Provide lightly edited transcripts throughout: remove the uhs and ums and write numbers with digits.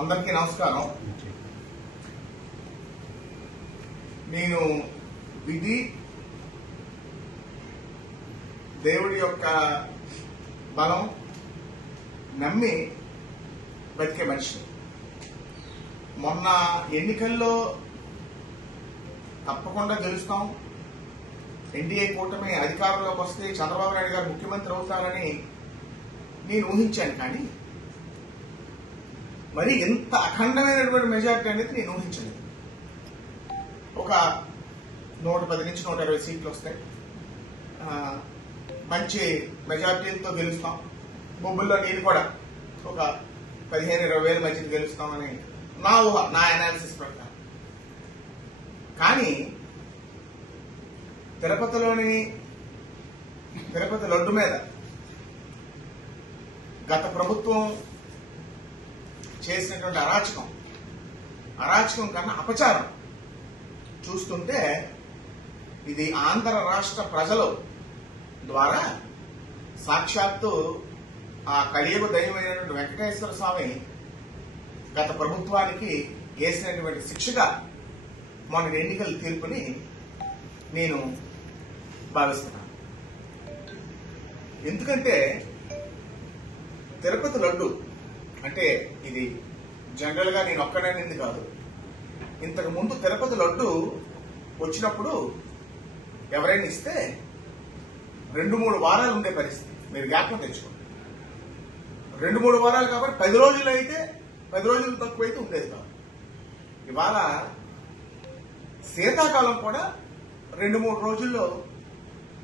అందరికీ నమస్కారం. నేను విధి దేవుడి యొక్క బలం నమ్మి బతికే మనిషి. మొన్న ఎన్నికల్లో తప్పకుండా గెలుస్తాం, ఎన్డీఏ కూటమి అధికారంలోకి వస్తే చంద్రబాబు నాయుడు గారు ముఖ్యమంత్రి అవుతారని నేను ఊహించాను. కానీ మరి ఎంత అఖండమైనటువంటి మెజారిటీ అనేది నేను ఊహించలేదు. ఒక 110 నుంచి 120 సీట్లు వస్తాయి, మంచి మెజారిటీలతో గెలుస్తాం. బొబ్బుల్లో నేను కూడా ఒక 15-20 వేల మధ్యన గెలుస్తామని నా ఊహ, నా అనాలిసిస్ ప్రకారం. కానీ తిరుపతి లడ్డు మీద గత ప్రభుత్వం చేసినటువంటి అరాచకం కన్నా అపచారం చూస్తుంటే ఇది ఆంధ్ర రాష్ట్ర ప్రజల ద్వారా సాక్షాత్తు ఆ కలియుగ దైవమైనటువంటి వెంకటేశ్వర స్వామి గత ప్రభుత్వానికి వేసినటువంటి శిక్షగా మొన్న ఎన్నికల తీర్పుని నేను భావిస్తున్నాను. ఎందుకంటే తిరుపతి లడ్డు అంటే ఇది జనరల్ గా నేను ఒక్కడనేది కాదు. ఇంతకు ముందు తిరుపతి లడ్డు వచ్చినప్పుడు ఎవరైనా ఇస్తే 2-3 వారాలు ఉండే పరిస్థితి. మీరు జ్ఞాపకం తెచ్చుకోండి. 2-3 వారాలు కాబట్టి 10 రోజులు అయితే 10 రోజులు తక్కువ అయితే ఉండేది కాదు. ఇవాళ శీతాకాలం కూడా 2-3 రోజుల్లో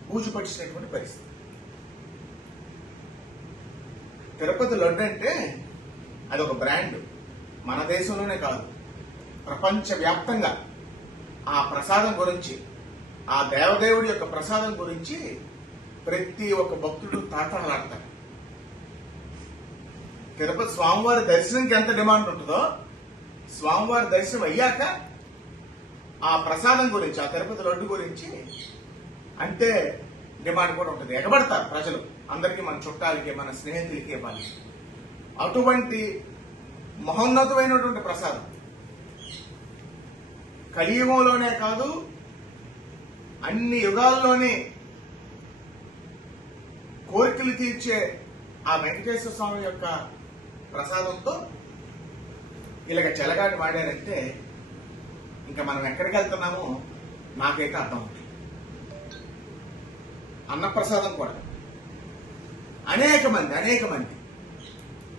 బూజు పట్టించినటువంటి పరిస్థితి. తిరుపతి లడ్డు అంటే అదొక బ్రాండ్. మన దేశంలోనే కాదు, ప్రపంచవ్యాప్తంగా ఆ ప్రసాదం గురించి, ఆ దేవదేవుడి యొక్క ప్రసాదం గురించి ప్రతి ఒక్క భక్తుడు తాతలాడతారు. తిరుపతి స్వామివారి దర్శనంకి ఎంత డిమాండ్ ఉంటుందో, స్వామివారి దర్శనం అయ్యాక ఆ ప్రసాదం గురించి, ఆ తిరుపతి లడ్డు గురించి అంటే డిమాండ్ కూడా ఉంటుంది. ఎగబడతారు ప్రజలు. అందరికీ, మన చుట్టాలకి, మన స్నేహితులకి ఇవ్వాలి. అటువంటి మహోన్నతమైనటువంటి ప్రసాదం కలియుగంలోనే కాదు, అన్ని యుగాల్లోనే కోరికలు తీర్చే ఆ వెంకటేశ్వర స్వామి యొక్క ప్రసాదంతో ఇలాగ చెలగాటి వాడారంటే ఇంకా మనం ఎక్కడికి వెళ్తున్నామో నాకైతే అర్థం అవుతుంది. అన్నప్రసాదం కూడా అనేక మంది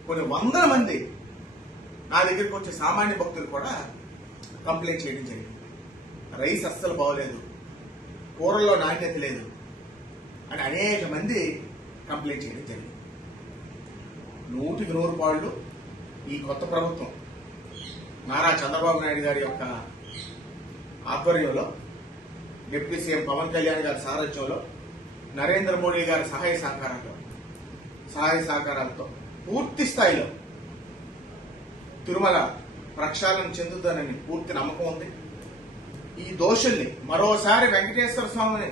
కొన్ని వందల మంది నా దగ్గరికి వచ్చే సామాన్య భక్తులు కూడా కంప్లైంట్ చేయడం జరిగింది. రైస్ అస్సలు బాగోలేదు, కూరల్లో నాణ్యత లేదు అని అనేక మంది కంప్లైంట్ చేయడం జరిగింది. 100% పాళ్ళు ఈ కొత్త ప్రభుత్వం నారా చంద్రబాబు నాయుడు గారి యొక్క ఆధ్వర్యంలో, డిప్యూటీ సీఎం పవన్ కళ్యాణ్ గారి సారథ్యంలో, నరేంద్ర మోడీ గారి సహాయ సహకారాలతో పూర్తి స్థాయిలో తిరుమల ప్రక్షాళన చెందుతానని పూర్తి నమ్మకం ఉంది. ఈ దోషుల్ని మరోసారి వెంకటేశ్వర స్వామి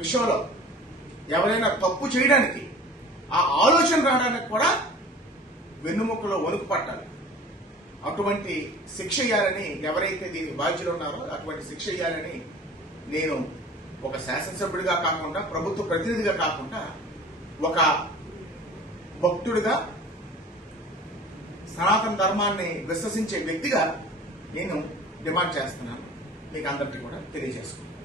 విషయంలో ఎవరైనా తప్పు చేయడానికి, ఆ ఆలోచన రావడానికి కూడా వెన్నుముక్కలో వణుకు పట్టాలి. అటువంటి శిక్ష ఇయ్యాలని, ఎవరైతే దీనికి బాధ్యులు ఉన్నారో అటువంటి శిక్ష ఇయ్యాలని నేను ఒక శాసనసభ్యుడిగా కాకుండా, ప్రభుత్వ ప్రతినిధిగా కాకుండా, ఒక భక్తుడిగా, సనాతన ధర్మాన్ని విశ్వసించే వ్యక్తిగా నేను డిమాండ్ చేస్తున్నాను. మీకు అందరికీ కూడా తెలియజేసుకుంటాను.